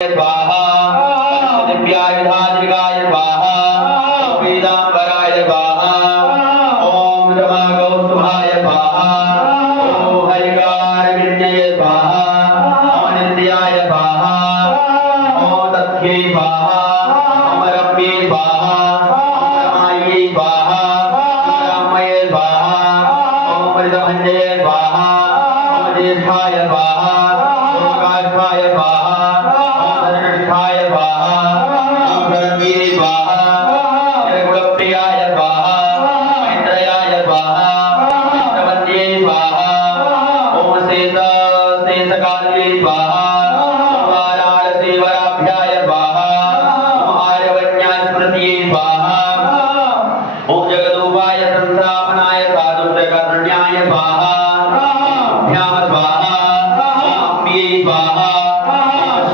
स्वाहा दिव्यायुधाधिकाय स्वाहा पीतांबराय स्वाहा ओम रमागौस्तुभाय स्वाहा ओम हरिकारविन्याय स्वाहा ओम नित्याय स्वाहा ओम तथ्ये स्वाहा ओम रम्ये स्वाहा ओम रमायै स्वाहा ओम रामये स्वाहा ओम मृतभञ्जये स्वाहा ओम ज्येष्ठाय स्वाहा ओम काष्ठाय स्वाहा हाय स्वाहा ओम गणपति स्वाहा जगुणप्रियाय स्वाहा मैत्रयाय स्वाहा मैत्रवन्द्ये स्वाहा ओम शेषकाल्ये स्वाहा ओम वाराणसीवराभ्याय स्वाहा ओम आर्यवन्यास्मृत्ये स्वाहा ओम जगदूपाय संस्थापनाय साधुष्टकर्ण्याय स्वाहा भ्याम स्वाहा ओम अम्बिये स्वाहा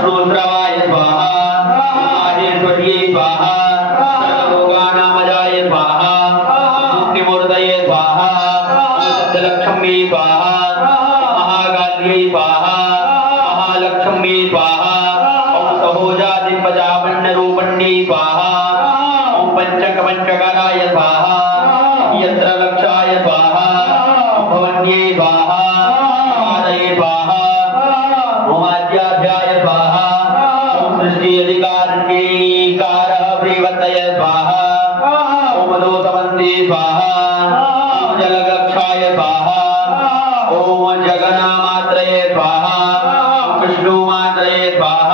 श्रोत्रवाय स्वाहा माहेश्वर्ये स्वाहा सर्वलोकानामजाय स्वाहा मुक्तिमूर्तये स्वाहा सत्यलक्ष्म्यै स्वाहा महाकाल्यै स्वाहा महालक्ष्म्यै स्वाहा ओम सहोजादिपजापन्नरूपण्यै स्वाहा ओम पंचकपञ्चकराय स्वाहा यत्रलक्षाय स्वाहा भवन्ये स्वाहा पादये स्वाहा ओमाद्याध्याय स्वाहा ओम सृष्टि अधिकारण्यैकारः प्रीवतय स्वाहा ओम दोतवन्ते स्वाहा ओम जलगक्षाय स्वाहा ओम जगन्नामात्रये स्वाहा ओम विष्णुमात्रये स्वाहा